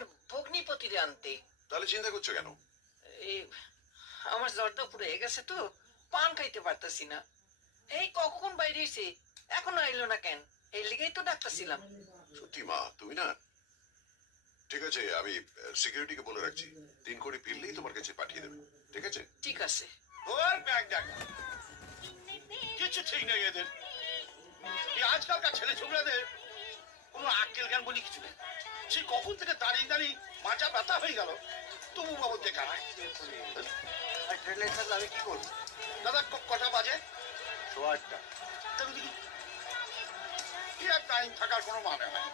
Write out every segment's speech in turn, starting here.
আমার ভগ্নিপতিরে আনতে। তাহলে চিন্তা করছো কেন? এই আমার জ্বরটা পুরো হয়ে গেছে তো, পান খাইতে পারতাছি না। এই কখন বাইরে এসে এখনো আইলো না কেন? এই লিগেই তো ডাকতেছিলাম। সত্যি মা, তুমি না। ঠিক আছে, আমি সিকিউরিটিকে বলে রাখছি, 3 কোটি ফিরলেই তোমার কাছে পাঠিয়ে দেবে। ঠিক আছে? ঠিক আছে। ওর ব্যাগ দেখ, কিছু ঠিক নেই এদের। এই আজকালকার ছেলে ছোকরাদের কোনো আক্কেল জ্ঞান বলি কিছু নেই। সে কখন থেকে দাঁড়িয়ে দাঁড়িয়ে মাথা ব্যথা হয়ে গেল, তবু বাবু দেখা নাই। ট্রেনের সাথে আমি কি করবো? দাদা কটা বাজে? 8:15। তবে দেখি কি আর টাইম থাকার কোনো মানে হয়।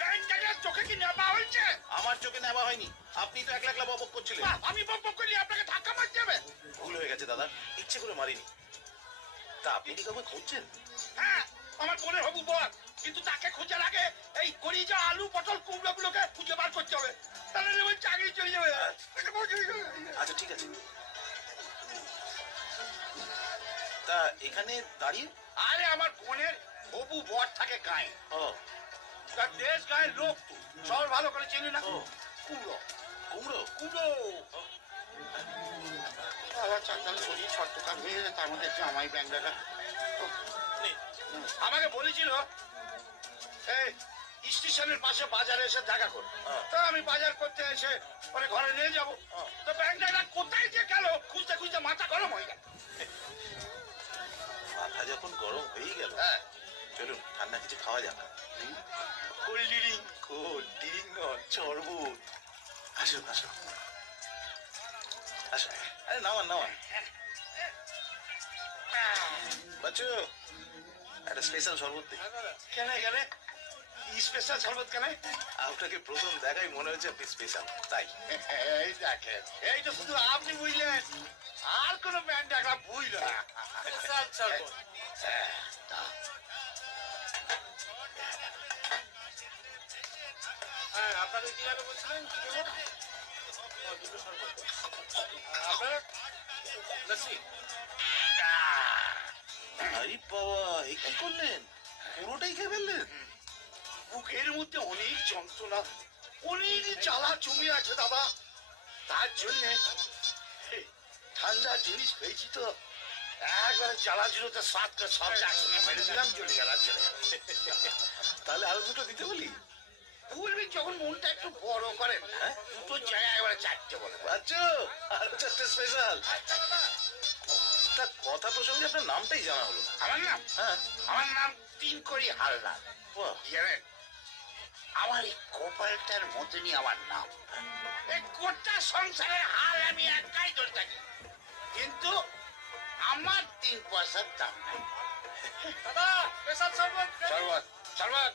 ব্যাংকটাকে চোখে কি নেবা হয়েছে? আমার চোখে নেওয়া হয়নি, আপনি তো একলা একলা বকবক করছিলেন। আমি বক বক করলে আপনাকে ধাক্কা মারতে হবে? ভুল হয়ে গেছে দাদা, ইচ্ছে করে মারিনি। তা আপনি কি কাউকে খুঁজছেন? হ্যাঁ, আমার বোনের হবু বর, কিন্তু তাকে খোঁজার আগে এই করিজা আলু পটল কুমড়ো গুলোকে খুঁজে বার করতে হবে, তাহলে ওই চাকরি চলে যাবে। আচ্ছা ঠিক আছে। তা এখানে দাঁড়িয়ে? আরে আমার বোনের হবু বর থাকে গায়ে, ও তার দেশ গায়ের লোক তো সব ভালো করে চেনে না। ও কুমড়ো কুমড়ো। কুমড়ো চারটালে শরীর ছটকার হয়ে গেছে, তার মধ্যে জামাই ব্যাংকটা আমাকে বলেছিল এই স্টেশনের পাশে বাজারে এসে দেখা কর। তো আমি বাজার করতে এসে পরে ঘরে নিয়ে যাবো। তো ব্যাংকটা কোথায় যে গেল খুঁজতে খুঁজতে মাথা গরম হয়ে গেল। মাথা যখন গরম হয়ে গেল, হ্যাঁ, চলুন ঠান্ডা কিছু খাওয়া যাক। Cold drink. কোল্ড ড্রিঙ্ক নয়, শরবত। আসুন আসুন আসুন, আরে নামান নামান। বাচ্চু, একটা স্পেশাল শরবত দিই। কেন কেন স্পেশাল শরবত কেন? আপনাকে প্রথম দেখাই মনে হচ্ছে আপনি স্পেশাল, তাই। এই দেখেন, এই তো শুধু আপনি বুঝলেন, আর কোন ব্যাংক ডাকলা বুঝল না। আপনাদের কি যাবে বলছিলেন? আপনার লস্যি। আরে বাবা, এ কি করলেন? পুরোটাই খেয়ে ফেললেন? বুকের মধ্যে অনেক যন্ত্রণা, অনেক জ্বালা জমে আছে দাদা, তার জন্য ঠান্ডা জিনিস পেয়েছি তো একবার জ্বালা জুড়োতে সাতটা সব একসঙ্গে মেরে দিলাম, চলে গেল চলে গেল। তাহলে আরো দুটো দিতে বলি? বলবি যখন মনটা একটু বড় করেন, হ্যাঁ, দুটো জায়গায় একবারে চারটে বলে। বাচ্চু, আরো চারটে স্পেশাল। তা কথা প্রসঙ্গে আপনার নামটাই জানা হলো না। আমার নাম? হ্যাঁ, আমার নাম তিনকড়ি হালদার। বাহ, জানেন, আমার এই কপালটার মতনই আমার নাম। এই গোটা সংসারের হাল আমি একাই ধরে থাকি, কিন্তু আমার 3 পয়সার দাম নাই। দাদা স্পেশাল শরবত। শরবত শরবত।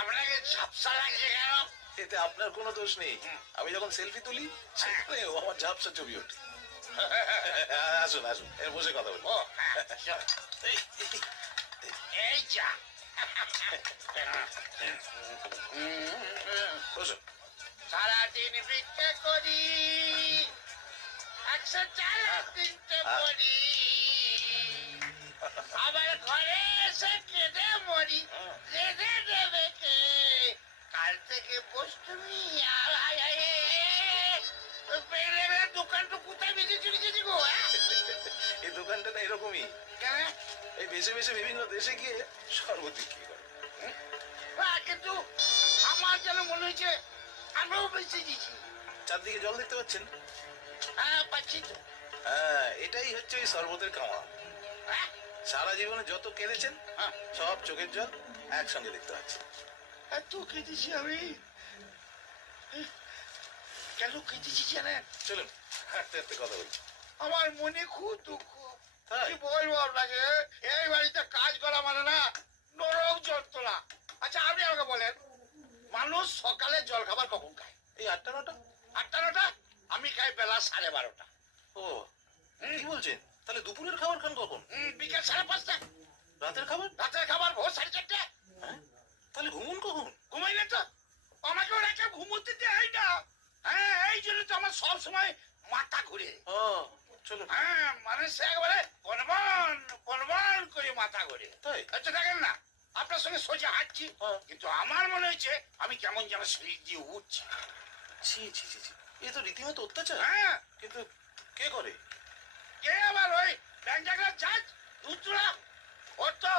আপনাকে ঝাপসা লাগছে কেন? এতে আপনার কোনো দোষ নেই। আমি যখন সেলফি তুলি সেখানে ও আমার ঝাপসা ছবি ওঠে। আসুন আসুন, এর বসে কথা বলি। ও চল। এই যা বসুন। সারাদিন ভিক্ষে করি, 104 পড়ি, আবার ঘরে এসে কেঁদে মরি, কেঁদে দেবে কে? কাল থেকে বসতুমি আর দোকানটা কোথায় বেঁচে চলে গেছি গো? এই দোকানটা না এরকমই, কেন? এই বেছে বেছে বিভিন্ন দেশে গিয়ে শরবত বিক্রি করে। কিন্তু আমার যেন মনে হয়েছে আমিও বেঁচে দিয়েছি। চারদিকে জল দেখতে পাচ্ছেন? হ্যাঁ পাচ্ছি তো। হ্যাঁ, এটাই হচ্ছে ওই শরবতের কামা। হ্যাঁ, সারা জীবনে যত কেঁদেছেন হ্যাঁ, সব চোখের জল একসঙ্গে দেখতে পাচ্ছি। এত কেঁদেছি আমি। কেন কেঁদেছি জানেন? চলুন হাঁটতে হাঁটতে কথা বলছি। আমার মনে খুব দুঃখ। তাই? কি বলবো আপনাকে, এই বাড়িতে কাজ করা মানে না নরক যন্ত্রণা। আচ্ছা আপনি আমাকে বলেন, মানুষ সকালে জল খাবার কখন খায়? এই 8টা 9টা? 8টা 9টা? আমি খাই বেলা 12:30। ও কি বলছেন? তাহলে দুপুরের খাবার খান কখন? বিকেল 5:30। রাতের খাবার? রাতের খাবার ভোর 4:30। হ্যাঁ, তাহলে ঘুমুন কখন? ঘুমাই না তো, আমাকে ওরা ঘুমোতে দেয় না। হ্যাঁ, এই জন্য তো আমার সব সময় মাথা ঘুরে। ও চলুন। হ্যাঁ, মানে সে একবারে বনবন বনবন করে মাথা ঘুরে। তাই? আচ্ছা দেখেন না, আপনার সঙ্গে সোজা হাঁটছি, হ্যাঁ। কিন্তু আমার মনে হয়েছে আমি কেমন যেন সিঁড়ি দিয়ে উঠছি। ছি ছি ছি ছি, এ তো রীতিমতো অত্যাচার। হ্যাঁ, কিন্তু কে করে? কে আবার ওই ব্যাংকার জাজ রুদ্রা, ওর তো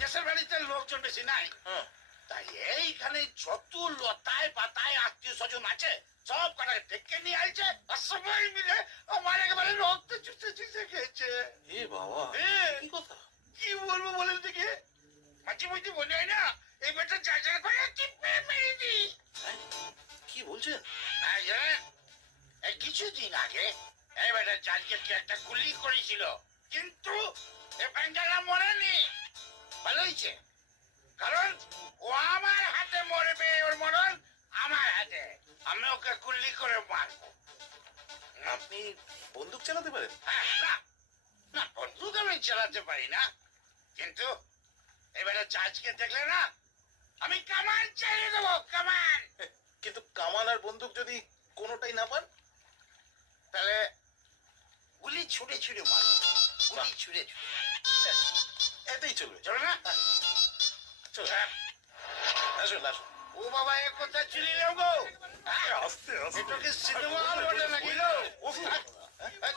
দেশের বাড়িতে লোকজন বেশি নাই। হ্যাঁ। তাই এইখানে যত লতায় পাতায় আত্মীয় স্বজন আছে সব কটা ডেকে নিয়ে আইছে, আর সবাই মিলে আমার একেবারে রক্ত চুষে চুষে খেয়েছে। এ বাবা, হ্যাঁ। কি কথা? কি বলবো বলেন দেখি, মাঝে মধ্যে মনে হয় না এই বেটা চাচার করে টিপে মেরে দি। হ্যাঁ? কি বলছেন? এই কিছুদিন আগে এই বেটা চালকে কি একটা গুলি করেছিল, কিন্তু এ প্যান্ডালা মরেনি। ভালো হয়েছে, কারণ ও আমার হাতে মরবে, ওর মরণ আমার হাতে। আমি ওকে গুলি করে মারবো। আপনি বন্দুক চালাতে পারেন? হ্যাঁ, না না, বন্দুক আমি চালাতে পারি না, কিন্তু এবারে জাজকে দেখলে না আমি কামান চালিয়ে দেবো, কামান। কিন্তু কামান আর বন্দুক যদি কোনোটাই না পান? তাহলে গুলি ছুড়ে ছুড়ে মার, গুলি ছুড়ে ছুড়ে। এতেই চলবে। চলো না? চলুন, হ্যাঁ। আসুন আসুন। ও বাবা, এ কোথায় চুরি নেব গো? আস্তে এটা কি সিনেমা হল বলে নাকি গো?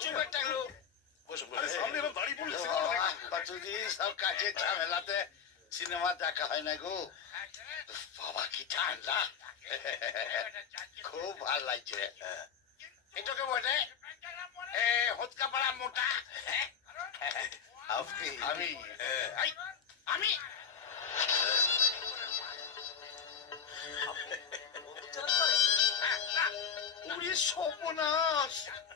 চুপ একটা গো। বসুন আরে বসুন। সামনে এবার দাড়ি পড়লে কতদিন সব কাজে ঝামেলাতে সিনেমা দেখা হয় না গো। বাবা কি ঠান্ডা, খুব ভাল লাগছে। এটাকে বলে হতকা পাড়া মোটা। আপনি? আমি হ্যাঁ। এই, আমি বন্দুক চালাতে পারেন? উড়ি সর্বনাশ,